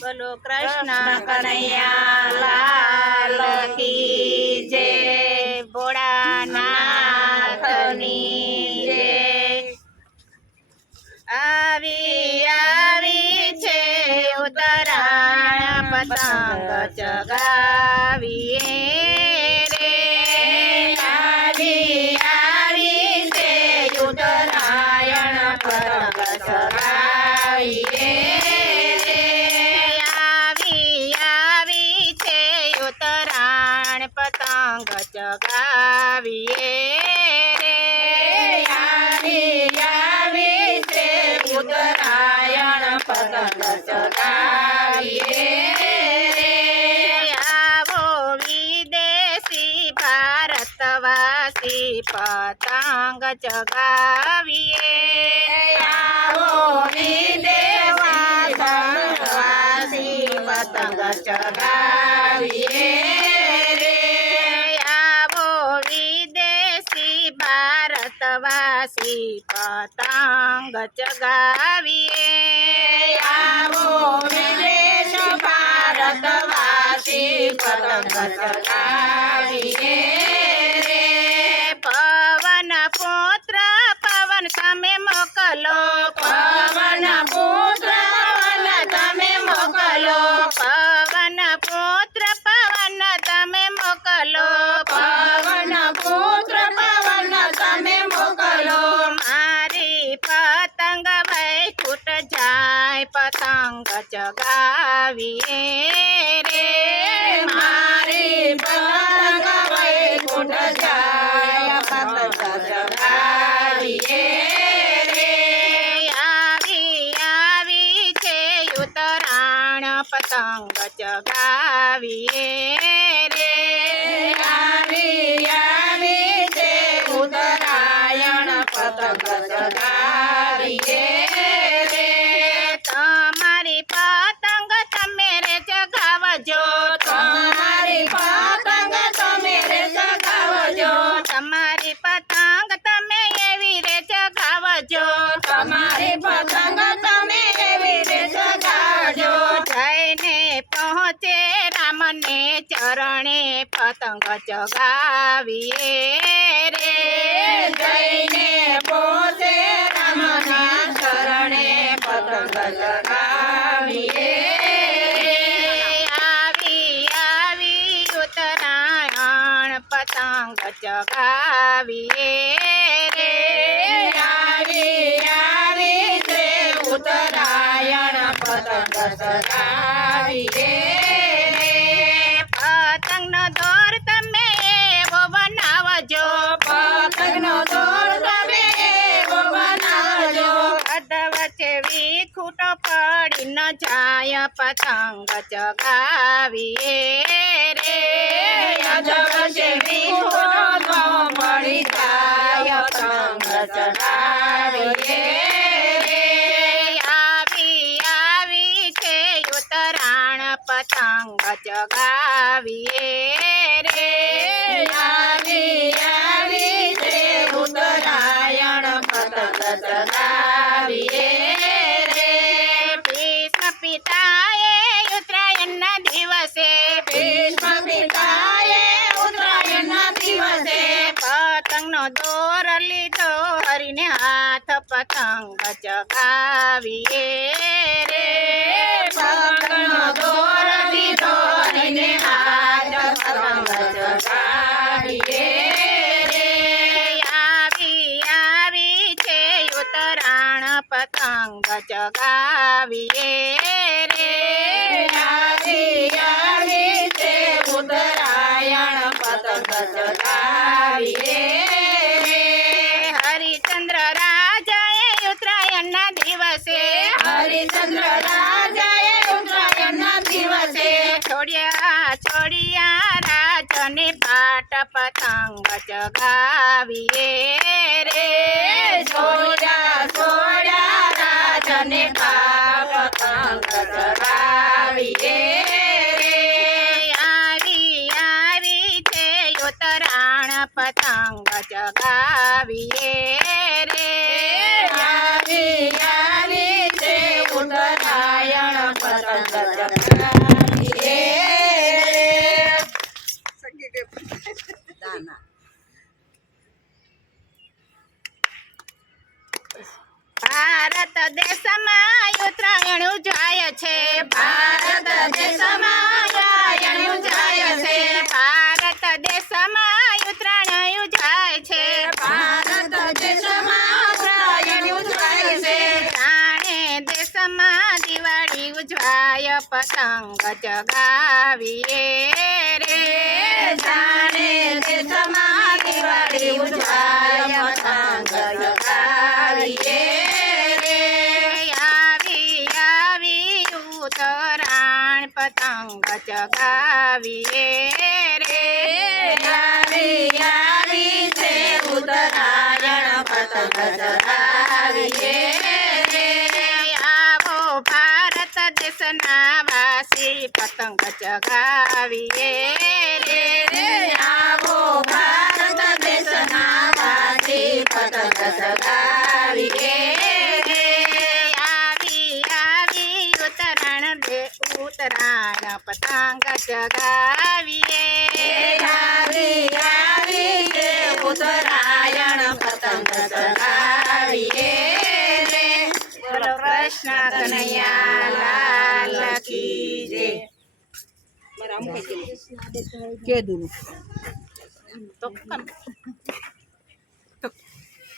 બોલો કૃષ્ણ કનૈયા લાલ કી જય, ભોળાનાથની જય। આવી છે ઉત્તરાયણ પતંગ ચગાવીએ રે, આવી છે ઉત્તરાયણ પતંગ ચગાવીએ રે, આવી છે ઉત્તરાયણ પતંગ ચગાવીએ રે, આવી છે ઉત્તરાયણ પતંગ ચગાવીએ રે, આવો વિદેશી ભારતવાસી પતંગ ચગાવીએ, આવો વિદેશી ભારતવાસી પતંગ ચગાવીએ રે, આવો વિદેશી ભારતવાસી પતંગ ચગાવીએ, આવો વિદેશ ભારતવાસી પતંગ ચગાવીએ રે, પવન પુત્ર પવન તમે મોકલો, પવન પુત્ર પવન તમે મોકલો, પવન પુત્ર પવન તમે મોકલો, પવન પુત્ર પવન તમે મોકલો, મારી પતંગ વૈકુંઠ જાય પતંગ ચગાવીએ રે, મારી પતંગ વૈકુંઠ જાય પતંગ ચગાવીએ રે, આવી છે ઉત્તરાયણ પતંગ ચગાવીએ રે, આવી છે ઉત્તરાયણ પતંગ ચગાવીએ રે, તમારી પતંગ તમે રે ચગાવજો, તમારી પતંગ તમે રે ચગાવજો, તમારી પતંગ તમે એવી રે ચગાવજો, તમારી પતંગ તમે એવી રે ચગાવજો, જઈને પહોંચે રામને ચરણે પતંગ ચગાવીએ રે, જઈને પહોંચે રામના ચરણે પતંગ ચગાવીએ રે, આવી ઉત્તરાયણ પતંગ ચગાવીએ રે, આવી છે ઉત્તરાયણ પતંગ ચગાવીએ રે, પતંગનો દોર તમે એવો બનાવજો, પતંગનો દોર તમે એવો બનાવજો, અધ વચ્ચે વિખૂટો પડી ન જાય પતંગ ચગાવીએ રે, અધ વચ્ચે વિખૂટો પડી જાય પતંગ ચગાવીએ રે, આવી છે ઉત્તરાયણ પતંગ ચગાવીએ રે, આવી છે ઉત્તરાયણ પતંગ ચગાવીએ રે, ભીષ્મ પિતાએ ઉત્તરાયણના દિવસે, ભીષ્મ પિતાએ ઉત્તરાયણના દિવસે પતંગનો દોર લીધો હરીને હાથ પતંગ ચગાવીએ રે, પતંગનો દોર લીધો હરીને હાથ પતંગ ચગાવીએ રે, આવી છે ઉત્તરાયણ પતંગ ચગાવીએ રે, આવી છે ઉત્તરાયણ પતંગ ચગાવીએ રે, હરિચંદ્ર રાજાએ ઉત્તરાયણના દિવસે, હરિચંદ્ર રાજાએ ઉત્તરાયણના દિવસે છોડ્યા રાજને પાટ પતંગ ચગાવીએ રે, છોડ્યા રાજને પાટ પતંગ ચગાવીએ રે, આવી છે ઉત્તરાયણ પતંગ ચગાવીએ રે, આવી છે ઉત્તરાયણ ચગાવીએ ભારત દેશમાં ઉત્તરાયણ ઉજવાય છે ભારત દેશમાં ઉત્તરાયણ ઉજવાય છે ભારત દેશમાં ઉત્તરાયણ ઉજવાય છે ભારત દેશમાં ઉત્તરાયણ ઉજવાય છે જાણે દેશમાં દિવાળી ઉજવાય પતંગ ચગાવીએ રે જાણે દેશમાં દિવાળી ઉજવાય પતંગ ચગાવીએ રે આવી આવી ઉત્તરાયણ પતંગ ચગાવીએ રે આવી આવી છે ઉત્તરાયણ પતંગ ચગાવીએ રે આવો ભારત દેશના વાસી પતંગ ચગાવીએ રે આવો ભારત દેશના વાસી પતંગ ચગાવીએ રે આવી આવી ઉત્તરાયણ પતંગ ચગાવીએ આવી આવી છે ઉત્તરાયણ પતંગ ચગાવીએ રે બોલો કૃષ્ણ કનૈયા લાલ કી જય કેદું તો